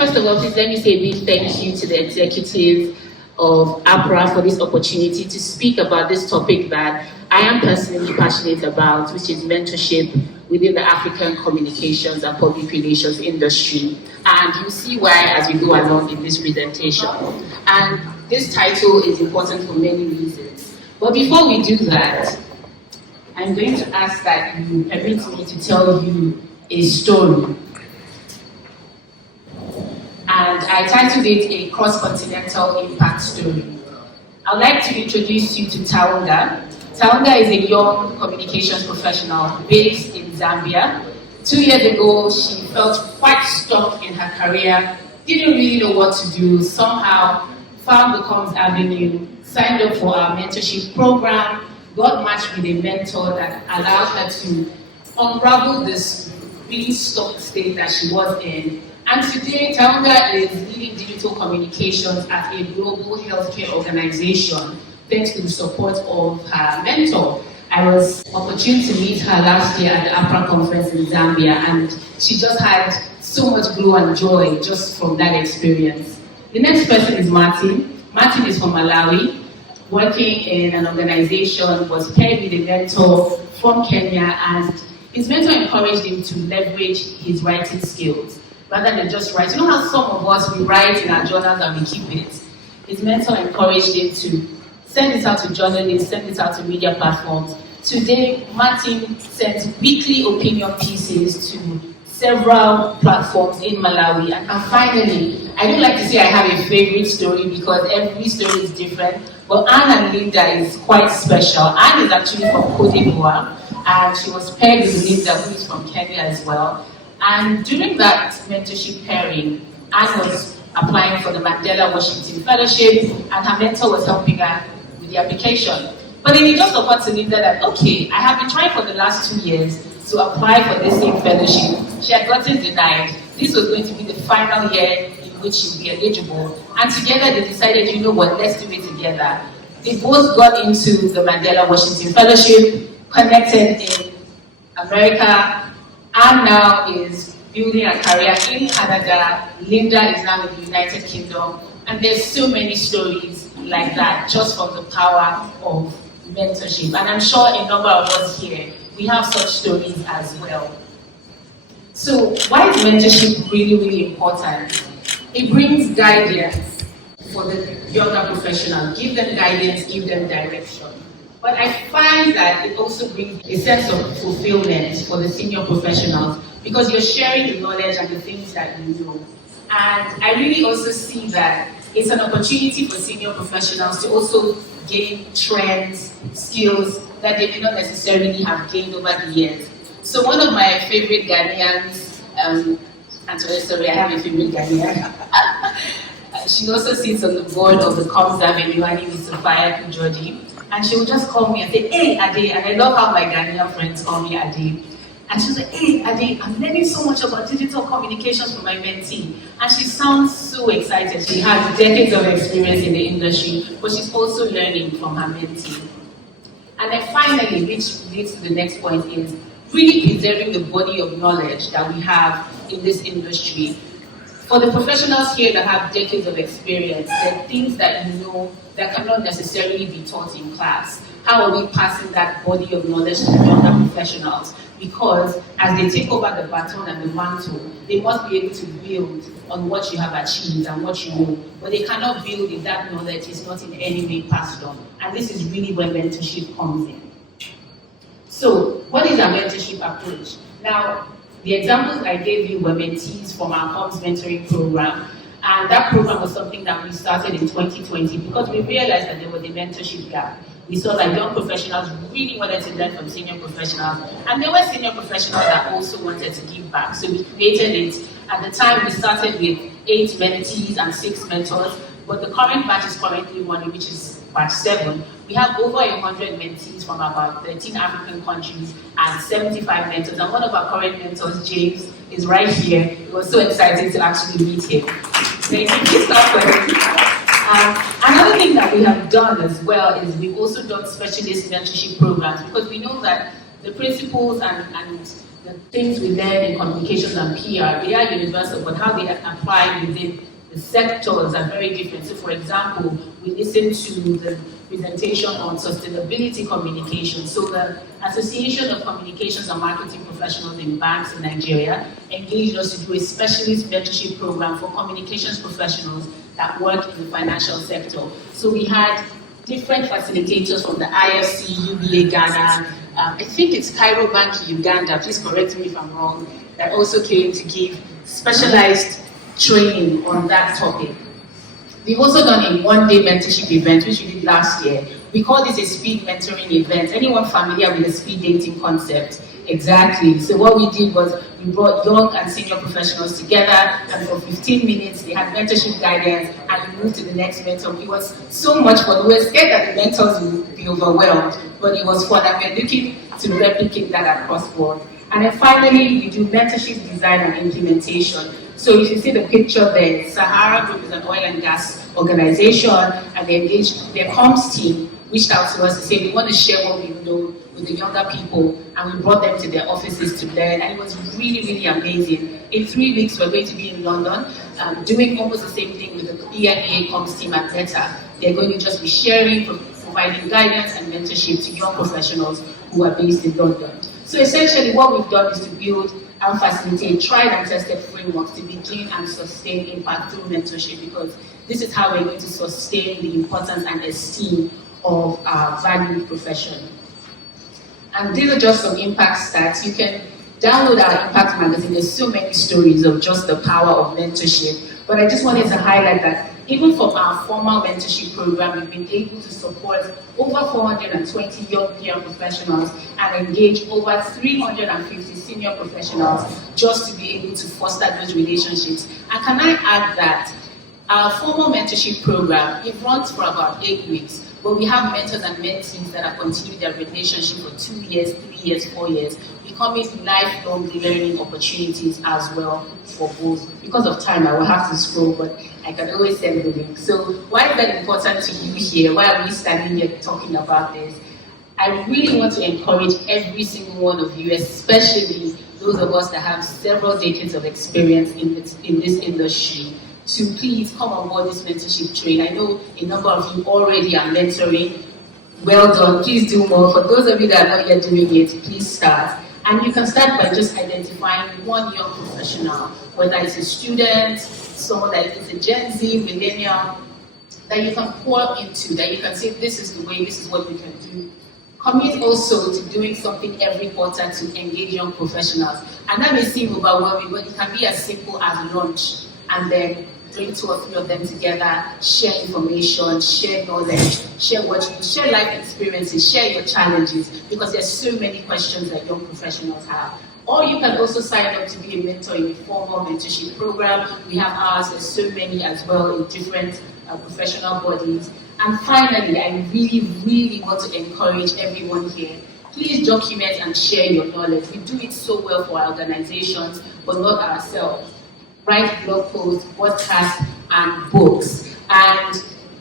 first of all, please let me say a big thank you to the executive of APRA for this opportunity to speak about this topic that I am personally passionate about, which is mentorship within the African communications and public relations industry. And you'll see why as we go along in this presentation. And this title is important for many reasons. But before we do that, I'm going to ask that you permit me to tell you a story. And I titled it A Cross-Continental Impact Story. I'd like to introduce you to Taonga. Taonga is a young communications professional based in Zambia. 2 years ago, she felt quite stuck in her career, didn't really know what to do, somehow found the Comms Avenue, signed up for our mentorship program, got matched with a mentor that allowed her to unravel this really stuck state that she was in. And today, Taonga is leading digital communications at a global healthcare organization, thanks to the support of her mentor. I was opportune to meet her last year at the APRA conference in Zambia, and she just had so much glow and joy just from that experience. The next person is Martin. Martin is from Malawi, working in an organization, was paired with a mentor from Kenya, and his mentor encouraged him to leverage his writing skills rather than just write. You know how some of us, we write in our journals and we keep it? His mentor encouraged him to send it out to journalists, send it out to media platforms. Today, Martin sends weekly opinion pieces to several platforms in Malawi. And finally, I don't like to say I have a favorite story because every story is different, but Anne and Linda is quite special. Anne is actually from Cote d'Ivoire, and she was paired with Linda, who is from Kenya as well. And during that mentorship pairing, Anne was applying for the Mandela Washington Fellowship, and her mentor was helping her with the application. But then it just occurred to Linda that, okay, I have been trying for the last 2 years to apply for this same fellowship. She had gotten denied. This was going to be the final year in which she would be eligible. And together they decided, you know what, let's do it together. They both got into the Mandela Washington Fellowship, connected in America, and now is building a career in Canada. Linda is now in the United Kingdom. And there's so many stories like that just from the power of mentorship. And I'm sure a number of us here, we have such stories as well. So why is mentorship really, really important? It brings guidance for the younger professional. Give them guidance, give them direction. But I find that it also brings a sense of fulfillment for the senior professionals because you're sharing the knowledge and the things that you know. And I really also see that it's an opportunity for senior professionals to also gain trends, skills that they may not necessarily have gained over the years. So one of my favorite Ghanaians, and sorry, I have a favorite Ghanaian. She also sits on the board of the Comms Avenue. Her name is Sophia Georgie. And she would just call me and say, hey, Ade, and I love how my Ghanaian friends call me Ade. And she was like, hey, Ade, I'm learning so much about digital communications from my mentee. And she sounds so excited. She has decades of experience in the industry, but she's also learning from her mentee. And then finally, which leads to the next point, is really preserving the body of knowledge that we have in this industry. For the professionals here that have decades of experience, there are things that you know that cannot necessarily be taught in class. How are we passing that body of knowledge to the younger professionals? Because as they take over the baton and the mantle, they must be able to build on what you have achieved and what you know. But they cannot build if that knowledge is not in any way passed on. And this is really where mentorship comes in. So, what is our mentorship approach? Now, the examples I gave you were mentees from our Comms mentoring program. And that program was something that we started in 2020 because we realized that there was a mentorship gap. We saw that young professionals really wanted to learn from senior professionals. And there were senior professionals that also wanted to give back. So we created it. At the time, we started with 8 mentees and 6 mentors. But the current batch is currently running, which is batch 7. We have over 100 mentees from about 13 African countries and 75 mentors. And one of our current mentors, James, is right here. It was so exciting to actually meet him. Thank you. Please clap for him. Another thing that we have done as well is we've also done specialist mentorship programs because we know that the principals and the things we learn in communications and PR, they are universal, but how they are applied within the sectors are very different. So for example, we listened to the presentation on sustainability communication. So the Association of Communications and Marketing Professionals in Banks in Nigeria engaged us to do a specialist mentorship program for communications professionals that work in the financial sector. So we had different facilitators from the IFC, UBA Ghana, I think it's Cairo Bank Uganda, please correct me if I'm wrong, that also came to give specialized training on that topic. We've also done a one-day mentorship event, which we did last year. We call this a speed mentoring event. Anyone familiar with the speed dating concept? Exactly. So what we did was we brought young and senior professionals together, and for 15 minutes they had mentorship guidance, and we moved to the next mentor. It was so much fun. We were scared that the mentors would be overwhelmed, but it was fun, and we're looking to replicate that across board. And then finally, we do mentorship design and implementation. So if you see the picture there, Sahara Group is an oil and gas organization, and they engaged their comms team, reached out to us to say they want to share what we know with the younger people, and we brought them to their offices to learn, and it was really, really amazing. In 3 weeks, we're going to be in London, doing almost the same thing with the EMEA comms team at Meta. They're going to just be sharing, providing guidance and mentorship to young professionals who are based in London. So essentially what we've done is to build and facilitate tried and tested frameworks to begin and sustain impact through mentorship, because this is how we're going to sustain the importance and esteem of our valued profession. And these are just some impact stats. You can download our impact magazine. There's so many stories of just the power of mentorship. But I just wanted to highlight that even from our formal mentorship program, we've been able to support over 420 young PR professionals and engage over 350 senior professionals just to be able to foster those relationships. And can I add that our formal mentorship program, it runs for about 8 weeks, but we have mentors and mentees that have continued their relationship for 2 years, 3 years, 4 years, becoming lifelong learning opportunities as well for both. Because of time, I will have to scroll, but I can always send the link. So why is that important to you here? Why are we standing here talking about this? I really want to encourage every single one of you, especially those of us that have several decades of experience in this industry, to please come on board this mentorship train. I know a number of you already are mentoring. Well done, please do more. For those of you that are not yet doing it, please start. And you can start by just identifying one young professional, whether it's a student, someone that is a Gen Z, millennial, that you can pour into, that you can say, this is the way, this is what we can do. Commit also to doing something every quarter to engage young professionals. And that may seem overwhelming, but it can be as simple as lunch, and then bring 2 or 3 of them together, share information, share knowledge, share life experiences, share your challenges, because there's so many questions that young professionals have. Or you can also sign up to be a mentor in a formal mentorship program. We have ours, there's so many as well in different professional bodies. And finally, I really, really want to encourage everyone here, please document and share your knowledge. We do it so well for our organizations, but not ourselves. Write blog posts, podcasts, and books. And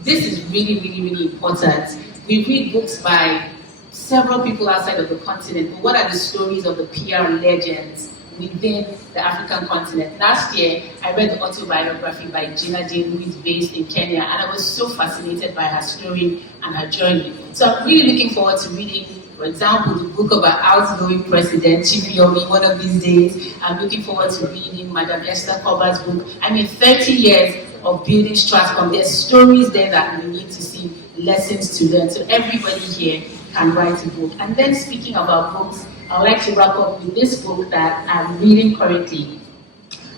this is really, really, really important. We read books by several people outside of the continent, but what are the stories of the PR legends within the African continent? Last year, I read the autobiography by Gina Jane, who is based in Kenya, and I was so fascinated by her story and her journey. So I'm really looking forward to reading, for example, the book of our outgoing president, Chibiyomi, one of these days. I'm looking forward to reading Madam Esther Koba's book. I mean, 30 years of building Stratcom. There's stories there that we need to see, lessons to learn. So everybody here can write a book. And then speaking about books, I would like to wrap up with this book that I'm reading currently.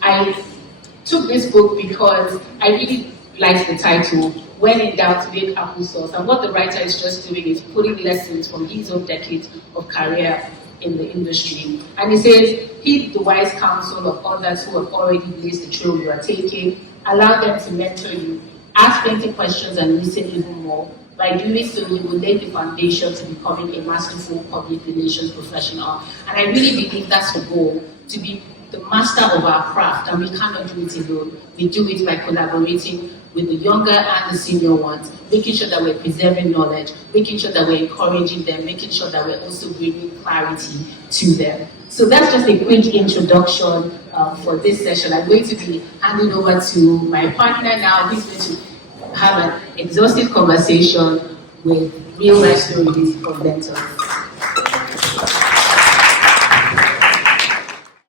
I took this book because I really liked the title, When in Doubt, Make Applesauce. And what the writer is just doing is putting lessons from his own decades of career in the industry. And he says, heed the wise counsel of others who have already blazed the trail you are taking. Allow them to mentor you. Ask plenty questions and listen even more. By doing so, you will lay the foundation to becoming a masterful public relations professional. And I really believe that's the goal, to be the master of our craft, and we cannot do it alone. We do it by collaborating with the younger and the senior ones, making sure that we're preserving knowledge, making sure that we're encouraging them, making sure that we're also bringing clarity to them. So that's just a quick introduction for this session. I'm going to be handing over to my partner now, who's going to have an exhaustive conversation with real life stories from mentors.